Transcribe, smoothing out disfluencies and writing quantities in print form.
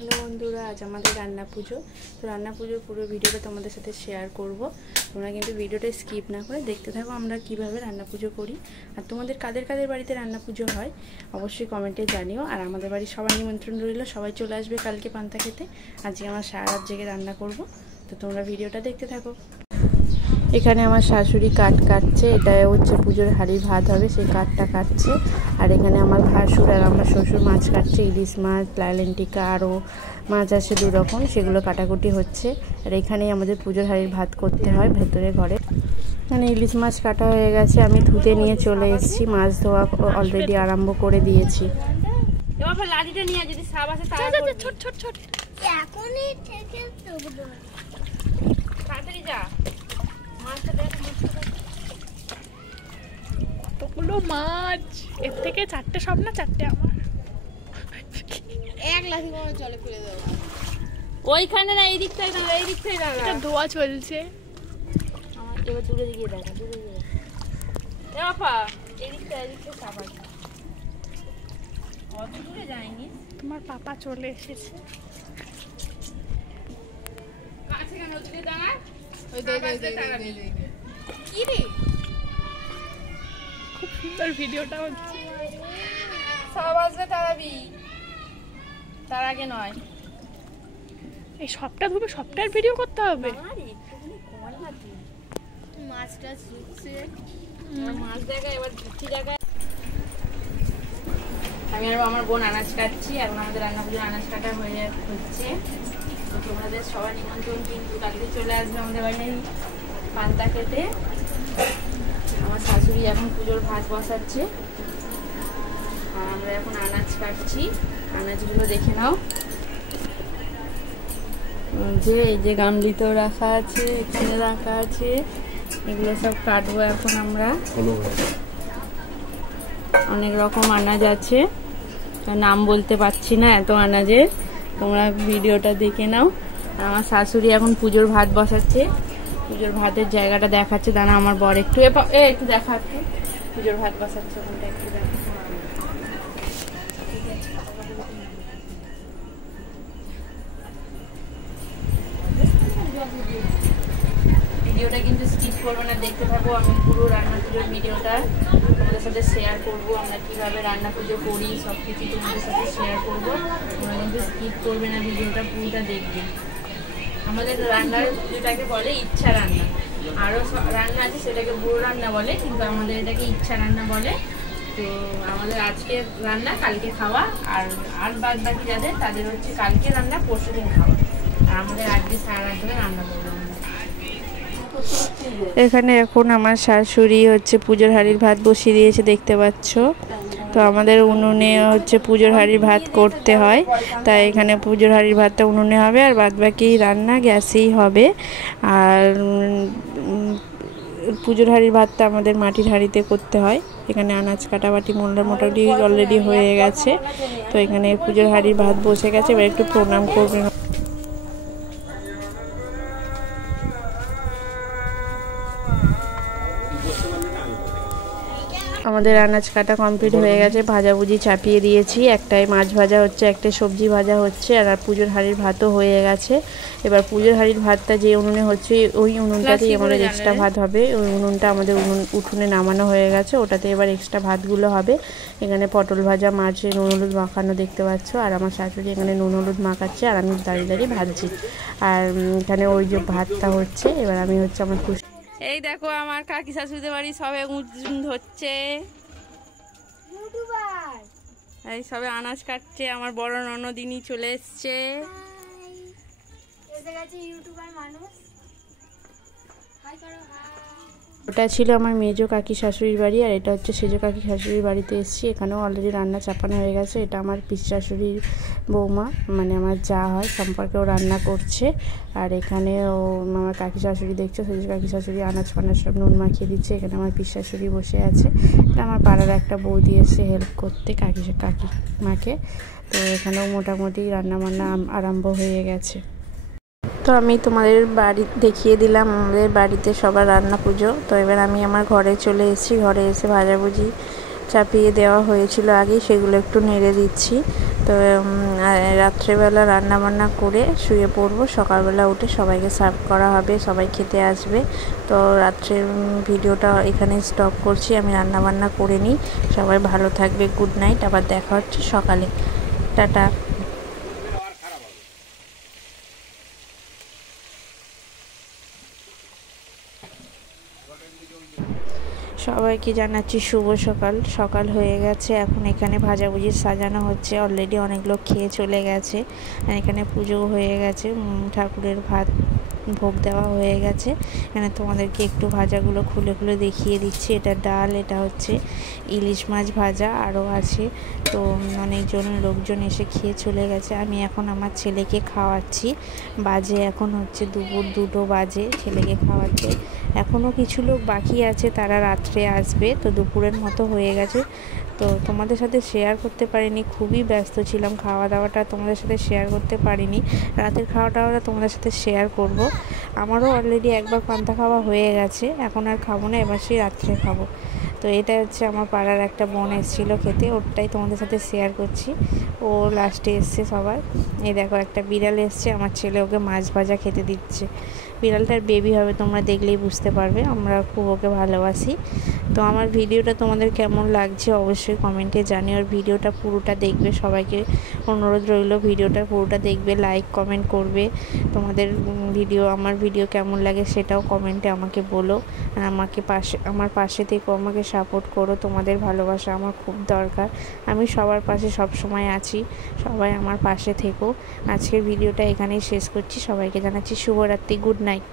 Hello বন্ধুরা, আজ আমাদের রান্না পুজো। তো রান্না পুজোর পুরো ভিডিওটা তোমাদের সাথে শেয়ার করব। তোমরা কিন্তু ভিডিওটা স্কিপ না করে দেখতে থাকো আমরা কিভাবে রান্না পুজো করি। আর তোমাদের কাদের কাদের বাড়িতে রান্না পুজো হয় অবশ্যই কমেন্টে জানিও। আর আমাদের বাড়ির সবার নিমন্ত্রণ রইল, সবাই চলে আসবে কালকে পান্তা খেতে। আজকে আমার সারা রাত জেগে রান্না করব, তো তোমরা ভিডিওটা দেখতে থাকো। এখানে আমার শাশুড়ি কাঠ কাটছে, এটা হচ্ছে পুজোর হাঁড়ির ভাত হবে, সেই কাঠটা কাটছে। আর এখানে আমার ভাসুর আর আমার শ্বশুর মাছ কাটছে, ইলিশ মাছ, লাইলেন্টিকা, আরও মাছ আছে 2 রকম, সেগুলো কাটাকুটি হচ্ছে। আর এখানেই আমাদের পুজোর হাঁড়ির ভাত করতে হয় ভেতরে ঘরে। মানে ইলিশ মাছ কাটা হয়ে গেছে, আমি ধুতে নিয়ে চলে এসেছি, মাছ ধোয়া অলরেডি আরম্ভ করে দিয়েছি। লাঠিটা নিয়ে যদি সাপ আছে তাড়াতাড়ি যা। কতগুলো মাছ, এর থেকে 4টে সব না 4টে আমার। এক লাঠি করে জলে ফেলে দাও। ওইখানে না, এই দিক থেকে না, এই দিক থেকে না, এটা ধোয়া চলছে। আমার এবার দূরে গিয়ে দেখা, দূরে গিয়ে এ বাবা, এই দিক থেকে সাবান অত দূরে যায়নি। তোমার পাপা চলে এসেছে। কাছে কেন ওদিকে দাঁড়া, ওই দে কি রে, খুব সুন্দর ভিডিওটা হচ্ছে। সব আসবে তারাবি, তার আগে নয়। এই সবটা ধুবে, সবটার ভিডিও করতে হবে। মাছটা শুকছে, মাছ জায়গায় এবার ধুচ্ছি জায়গায়। আমি আর আমার বোন আনাজ কাটছি, এখন আমাদের রান্না পুজোর আনাজ কাটা হয়ে হচ্ছে। তো তোমাদের সবার নিমন্ত্রণ, কিন্তু কালকে চলে আসবে আমাদের বাড়ি পান্তা খেতে। আমার শাশুড়ি এখন পুজোর ভাত বসাচ্ছে, আর আমরা এখন আনাজ কাটছি। আনাজগুলো দেখে নাও, যে এই যে গামলিতেও রাখা আছে, এখানে রাখা আছে, এগুলো সব কাটবো এখন আমরা। অনেক রকম আনাজ আছে, নাম বলতে পারছি না এত আনাজের, তোমরা ভিডিওটা দেখে নাও। আর আমার শাশুড়ি এখন পুজোর ভাত বসাচ্ছে, পুজোর ভাতের জায়গাটা দেখাচ্ছে। দাঁড়া, আমার বর একটু একটু দেখা, একটু পুজোর ভাত বসাচ্ছে ওখানটা একটু দেখা। ভিডিওটা কিন্তু স্কিপ করবো না, দেখতে থাকো। আমি পুরো রান্না পুজোর ভিডিওটা তোমাদের সাথে শেয়ার করবো, আমরা কিভাবে রান্না পুজো করি সব কিছু তোমাদের সাথে শেয়ার করবো। তোমরা কিন্তু স্কিপ করবে না, ভিডিওটা পুরোটা দেখবে। আমাদের রান্নার পুজোটাকে বলে ইচ্ছা রান্না, আরও রান্না আছে সেটাকে বুড়ো রান্না বলে, কিন্তু আমাদের এটাকে ইচ্ছা রান্না বলে। তো আমাদের আজকে রান্না, কালকে খাওয়া, আর বাদ বাকি যাদের তাদের হচ্ছে কালকে রান্না, পরশু দিন খাওয়া। আর আমাদের আজকে সারা রাত ধরে রান্না করবো। এখানে এখন আমার শাশুড়ি হচ্ছে পুজোর হাঁড়ির ভাত বসিয়ে দিয়েছে, দেখতে পাচ্ছ। তো আমাদের উনুনে হচ্ছে পুজোর হাঁড়ির ভাত করতে হয়, তাই এখানে পুজোর হাঁড়ির ভাতটা উনুনে হবে, আর বাদ বাকি রান্না গ্যাসেই হবে। আর পুজোর হাঁড়ির ভাতটা আমাদের মাটির হাঁড়িতে করতে হয়। এখানে আনাজ কাটাবাটি মোটামুটি অলরেডি হয়ে গেছে। তো এখানে পুজোর হাঁড়ির ভাত বসে গেছে, এবার একটু প্রণাম করবেন। আমাদের আনাজ কাটা কমপ্লিট হয়ে গেছে, ভাজাভুজি চাপিয়ে দিয়েছি, একটাই মাছ ভাজা হচ্ছে, একটাই সবজি ভাজা হচ্ছে, আর পুজোর হাঁড়ির ভাতও হয়ে গেছে। এবার পুজোর হাঁড়ির ভাতটা যে উনুনে হচ্ছে ওই উনুনটাতেই আমাদের এক্সট্রা ভাত হবে। ওই উনুনটা আমাদের উঠোনে নামানো হয়ে গেছে, ওটাতে এবার এক্সট্রা ভাতগুলো হবে। এখানে পটল ভাজা, মাছে নুন হলুদ মাখানো দেখতে পাচ্ছ, আর আমার শাশুড়ি এখানে নুন হলুদ মাখাচ্ছে, আর আমি দাঁড়িয়ে দাঁড়িয়ে ভাজছি। আর এখানে ওই যে ভাতটা হচ্ছে, এবার আমি হচ্ছে আমার খুশি। এই দেখো আমার কাকি শাশুড়িদের বাড়ি সবে হচ্ছে, এই সবে আনাজ কাটছে। আমার বড় ননদিনী চলে এসছে। ওটা ছিল আমার মেজো কাকি শাশুড়ির বাড়ি, আর এটা হচ্ছে সেজো কাকি শাশুড়ির বাড়িতে এসেছি। এখানেও অলরেডি রান্না চাপানো হয়ে গেছে। এটা আমার পিস শাশুড়ির বৌমা, মানে আমার যা হয় সম্পর্কেও রান্না করছে। আর এখানে আমার কাকি শাশুড়ি দেখছো, সেজো কাকি শাশুড়ি আনাজ ফানাজ সব নুন মাখিয়ে দিচ্ছে। এখানে আমার পিস শাশুড়ি বসে আছে। এটা আমার পাড়ার একটা বৌদি এসে হেল্প করতে কাকিমাকে। তো এখানেও মোটামুটি রান্নাবান্না আরম্ভ হয়ে গেছে। তো আমি তোমাদের বাড়ি দেখিয়ে দিলাম আমাদের বাড়িতে সবার রান্না পুজো। তো এবার আমি আমার ঘরে চলে এসেছি। ঘরে এসে ভাজাভুজি চাপিয়ে দেওয়া হয়েছিল আগেই, সেগুলো একটু নেড়ে দিচ্ছি। তো রাত্রেবেলা রান্না বান্না করে শুয়ে পড়বো, সকালবেলা উঠে সবাইকে সার্ভ করা হবে, সবাই খেতে আসবে। তো রাত্রের ভিডিওটা এখানে স্টপ করছি, আমি রান্না বান্না করে নিই। সবাই ভালো থাকবে, গুড নাইট, আবার দেখা হচ্ছে সকালে, টাটা। সবাইকে জানাচ্ছি শুভ সকাল। সকাল হয়ে গেছে, এখন এখানে ভাজাভুজি সাজানো হচ্ছে। অলরেডি অনেক লোক খেয়ে চলে গেছে, আর এখানে পুজো হয়ে গেছে, ঠাকুরের ভাত ভোগ দেওয়া হয়ে গেছে। এখানে তোমাদেরকে একটু ভাজাগুলো খুলে খুলে দেখিয়ে দিচ্ছি। এটা ডাল, এটা হচ্ছে ইলিশ মাছ ভাজা, আরও আছে। তো অনেকজন লোকজন এসে খেয়ে চলে গেছে। আমি এখন আমার ছেলেকে খাওয়াচ্ছি। বাজে এখন হচ্ছে দুপুর 2টো বাজে, ছেলেকে খাওয়াচ্ছে। এখনও কিছু লোক বাকি আছে, তারা রাত্রে আসবে। তো দুপুরের মতো হয়ে গেছে, তো তোমাদের সাথে শেয়ার করতে পারিনি, খুবই ব্যস্ত ছিলাম। খাওয়া দাওয়াটা তোমাদের সাথে শেয়ার করতে পারিনি, রাতের খাওয়া দাওয়াটা তোমাদের সাথে শেয়ার করব। আমারও অলরেডি একবার পান্তা খাওয়া হয়ে গেছে, এখন আর খাবো না, এবার সেই রাত্রে খাবো। তো এটা হচ্ছে আমার পাড়ার একটা বোন এসেছিলো খেতে, ওটাই তোমাদের সাথে শেয়ার করছি। ও লাস্টে এসছে সবাই। এই দেখো একটা বিড়াল এসছে, আমার ছেলে ওকে মাছ ভাজা খেতে দিচ্ছে। বিড়ালটার বেবি হবে, তোমরা দেখলেই বুঝতে পারবে, আমরা খুব ওকে ভালোবাসি। তো আমার ভিডিওটা তোমাদের কেমন লাগছে অবশ্যই কমেন্টে জানিও। আর ভিডিওটা পুরোটা দেখবে, সবাইকে অনুরোধ রইল ভিডিওটা পুরোটা দেখবে, লাইক কমেন্ট করবে। তোমাদের ভিডিও, আমার ভিডিও কেমন লাগে সেটাও কমেন্টে আমাকে বলো। আর আমার পাশে থেকে আমাকে সাপোর্ট করো, তোমাদের ভালোবাসা আমার খুব দরকার। আমি সবার পাশে সব সময় আছি, সবাই আমার পাশে থেকো। আজকের ভিডিওটা এখানেই শেষ করছি, সবাইকে জানাচ্ছি শুভরাত্রি, গুড নাইট।